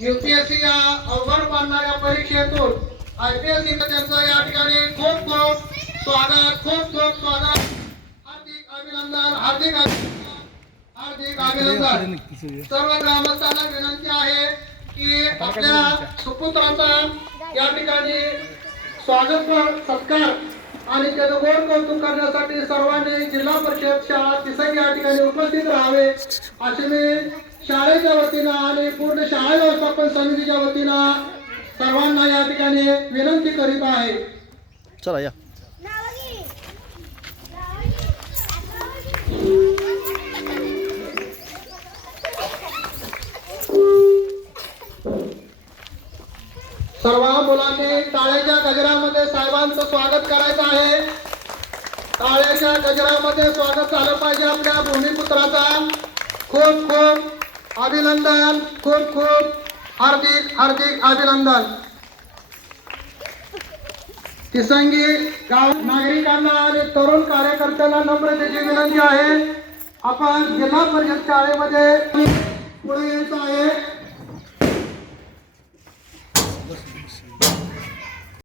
UPSC या अवघड मानणाऱ्या परीक्षेतून आयपीएससी त्यांचं या ठिकाणी खूप खूप स्वागत खूप खूप स्वागत. हार्दिक अभिनंदन हार्दिक हार्दिक अभिनंदन. सर्व ग्रामस्थांना विनंती आहे की आपल्या सुपुत्राचा या ठिकाणी स्वागत सत्कार आणि गोड कौतुक करण्यासाठी सर्वांनी जिल्हा परिषद शाळा तिसरी या ठिकाणी उपस्थित राहावे. असे मी शाळेच्या वतीनं आणि पूर्ण शाळा व्यवस्थापन समितीच्या वतीनं सर्वांना या ठिकाणी विनंती करीत आहे. चला या. सर्व मुलांनी टाळ्याच्या गजरामध्ये साहेबांचं स्वागत करायचं आहे. टाळ्याच्या गजरामध्ये स्वागत झालं पाहिजे आपल्या भूमिपुत्राचा. खूप खूप अभिनंदन खूप खूप हार्दिक हार्दिक अभिनंदन. तिसंगी गाव नागरिकांना आणि तरुण कार्यकर्त्यांना नम्रतेची विनंती आहे. आपण जिल्हा परिषद शाळेमध्ये पुढे यायचं Let's.